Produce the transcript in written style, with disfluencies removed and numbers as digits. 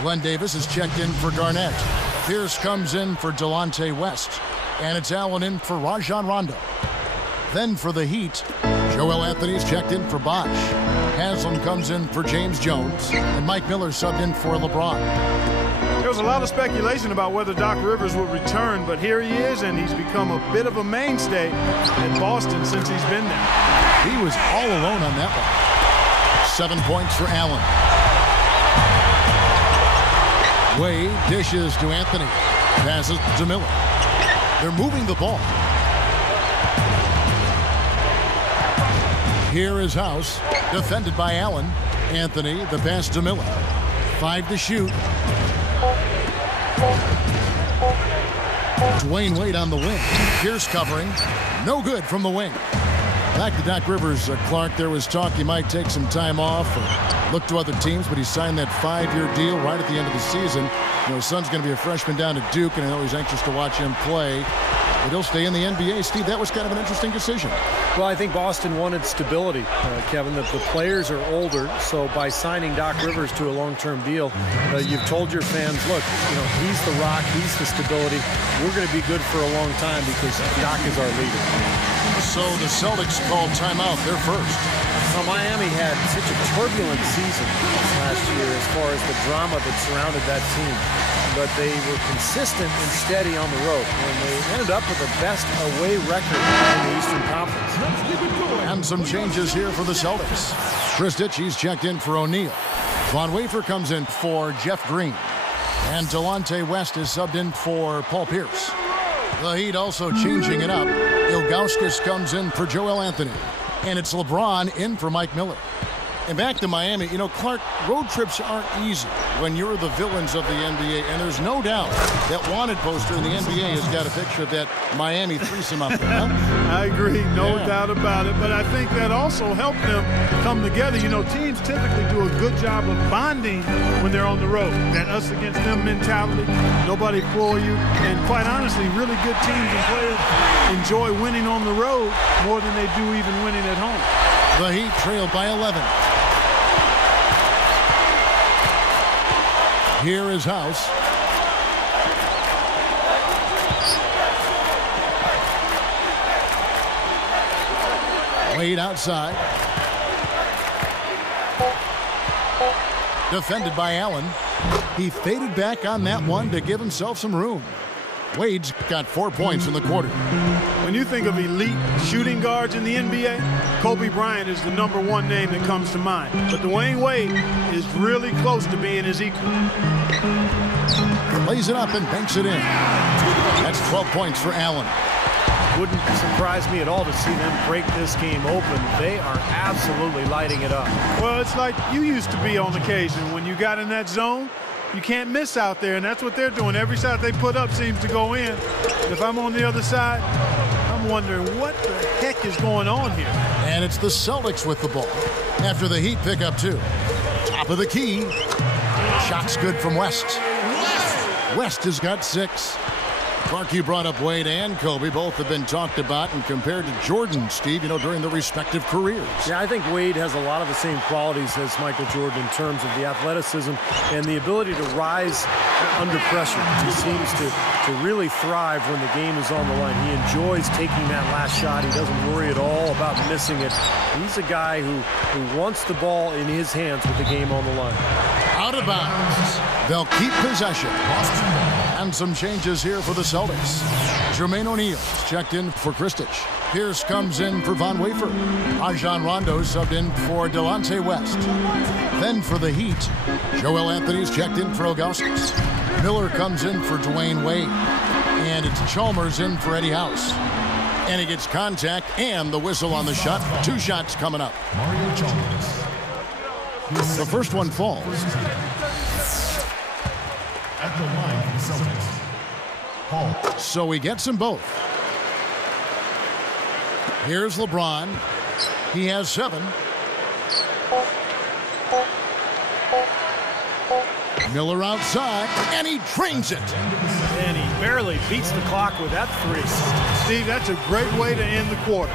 Glenn Davis is checked in for Garnett. Pierce comes in for Delonte West. And it's Allen in for Rajon Rondo. Then for the Heat, Joel Anthony is checked in for Bosh. Haslam comes in for James Jones. And Mike Miller subbed in for LeBron. There was a lot of speculation about whether Doc Rivers would return, but here he is, and he's become a bit of a mainstay at Boston since he's been there. He was all alone on that one. 7 points for Allen. Wade dishes to Anthony. Passes to Miller. They're moving the ball. Here is House. Defended by Allen. Anthony, the pass to Miller. 5 to shoot. Dwayne Wade on the wing. Pierce covering. No good from the wing. Back to Doc Rivers, Clark. There was talk he might take some time off or look to other teams, but he signed that 5-year deal right at the end of the season. You know, his son's going to be a freshman down at Duke, and I know he's anxious to watch him play. But he'll stay in the NBA. Steve, that was kind of an interesting decision. Well, I think Boston wanted stability, Kevin, that the players are older. So by signing Doc Rivers to a long-term deal, you've told your fans, look, you know, he's the rock, he's the stability. We're going to be good for a long time because Doc is our leader. So the Celtics called timeout. They're first. Well, Miami had such a turbulent season last year as far as the drama that surrounded that team. But they were consistent and steady on the road, and they ended up with the best away record in the Eastern Conference. And some changes here for the Celtics. Chris Ditchy's checked in for O'Neal. Von Wafer comes in for Jeff Green. And Delonte West is subbed in for Paul Pierce. The Heat also changing it up. Ilgauskas comes in for Joel Anthony. And it's LeBron in for Mike Miller. And back to Miami, you know, Clark, road trips aren't easy when you're the villains of the NBA. And there's no doubt that wanted poster in the NBA has got a picture of that Miami threesome up there. Huh? I agree, no doubt about it. But I think that also helped them come together. You know, teams typically do a good job of bonding when they're on the road. That us against them mentality, nobody for you. And quite honestly, really good teams and players enjoy winning on the road more than they do even winning at home. The Heat trailed by 11. Here is House. Wade outside. Defended by Allen. He faded back on that one to give himself some room. Wade's got 4 points in the quarter. When you think of elite shooting guards in the NBA, Kobe Bryant is the #1 name that comes to mind. But Dwayne Wade is really close to being his equal. Lays it up and banks it in. That's 12 points for Allen. Wouldn't surprise me at all to see them break this game open. They are absolutely lighting it up. Well, it's like you used to be on occasion. When you got in that zone, you can't miss out there, and that's what they're doing. Every shot they put up seems to go in. If I'm on the other side, I'm wondering what the heck is going on here. And it's the Celtics with the ball after the Heat pick up 2. Top of the key. Shot's good from West. West has got 6. Clark, you brought up Wade and Kobe. Both have been talked about and compared to Jordan, Steve, you know, during their respective careers. Yeah, I think Wade has a lot of the same qualities as Michael Jordan in terms of the athleticism and the ability to rise under pressure. He seems to really thrive when the game is on the line. He enjoys taking that last shot. He doesn't worry at all about missing it. He's a guy who wants the ball in his hands with the game on the line. Out of bounds. They'll keep possession. And some changes here for the Celtics. Jermaine O'Neal checked in for Kristich. Pierce comes in for Von Wafer. Rajon Rondo subbed in for Delonte West. Then for the Heat, Joel Anthony's checked in for Ilgauskas. Miller comes in for Dwayne Wade. And it's Chalmers in for Eddie House. And he gets contact and the whistle on the shot. 2 shots coming up. Mario Chalmers. The first one falls. At the line for the Celtics. Paul. So he gets them both. Here's LeBron. He has 7. Miller outside, and he drains it. And he barely beats the clock with that 3. Steve, that's a great way to end the quarter.